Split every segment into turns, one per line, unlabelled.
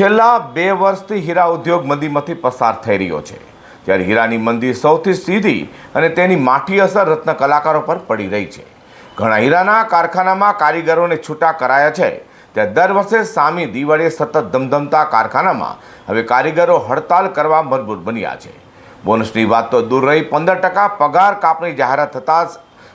છેલ્લા બે વર્ષથી હીરા ઉદ્યોગ મંદીમાંથી પસાર થઈ રહ્યો છે. ત્યારે હીરાની મંદી સૌથી સીધી અને તેની માઠી અસર રત્ન કલાકારો પર પડી રહી છે. ઘણા હીરાના કારખાનામાં કારીગરોને છૂટા કરાયા છે. ત્યારે દર વર્ષે સામી દિવાળીએ સતત ધમધમતા કારખાનામાં હવે કારીગરો હડતાલ કરવા મજબૂર બન્યા છે. બોનસની વાત તો દૂર રહી, પંદર ટકા પગાર કાપની જાહેરાત થતાં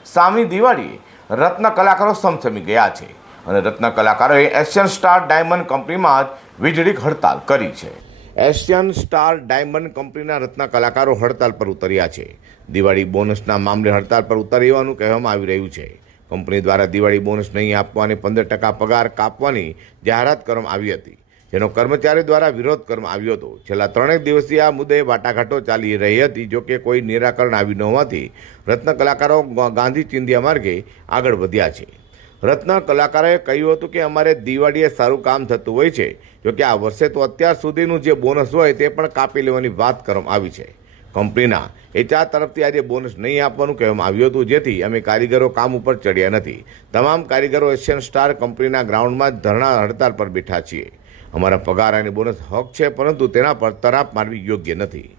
સામી દિવાળીએ રત્ન કલાકારો સમસમી ગયા છે. અને રત્ન કલાકારોએ એશિયન સ્ટાર ડાયમંડ કંપનીમાં જ વીજળી હડતાલ કરી છે.
એશિયન સ્ટાર ડાયમંડ કંપનીના રત્ન કલાકારો હડતાલ પર ઉતર્યા છે. દિવાળી બોનસના મામલે હડતાલ પર ઉતરવાનું કહેવામાં આવી રહ્યું છે. કંપની દ્વારા દિવાળી બોનસ નહીં આપવાની પંદર ટકા પગાર કાપવાની જાહેરાત કરવામાં આવી હતી. જેનો કર્મચારી દ્વારા વિરોધ કરવામાં આવ્યો હતો. છેલ્લા ત્રણેક દિવસથી આ મુદ્દે વાટાઘાટો ચાલી રહી હતી. જો કે કોઈ નિરાકરણ આવ્યું ન હોવાથી રત્ન કલાકારો ગાંધી ચિંધિયા માર્ગે આગળ વધ્યા છે. રત્ન કલાકારોએ કહ્યું હતું કે અમારે દિવાળીએ સારું કામ થતું હોય છે. જોકે આ વર્ષે તો અત્યાર સુધીનું જે બોનસ હોય તે પણ કાપી લેવાની વાત કરવામાં આવી છે. કંપનીના એચઆર તરફથી આજે બોનસ નહીં આપવાનું કહેવામાં આવ્યું હતું, જેથી અમે કારીગરો કામ ઉપર ચડ્યા નથી. તમામ કારીગરો એશિયન સ્ટાર કંપનીના ગ્રાઉન્ડમાં ધરણા હડતાલ પર બેઠા છીએ. અમારા પગાર અને બોનસ હક છે, પરંતુ તેના પર તરાપ મારવી યોગ્ય નથી.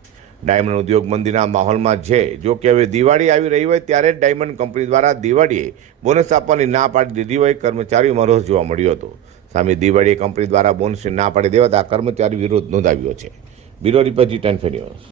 ડાયમંડ ઉદ્યોગ મંદીના માહોલમાં છે. જો કે હવે દિવાળી આવી રહી હોય ત્યારે જ ડાયમંડ કંપની દ્વારા દિવાળીએ બોનસ આપવાની ના પાડી દીધી હોય કર્મચારીઓમાં રોષ જોવા મળ્યો હતો. સામે દિવાળીએ કંપની દ્વારા બોનસ ના પાડી દેવાતા કર્મચારી વિરોધ નોંધાવ્યો છે. Bureau report Zee ten news.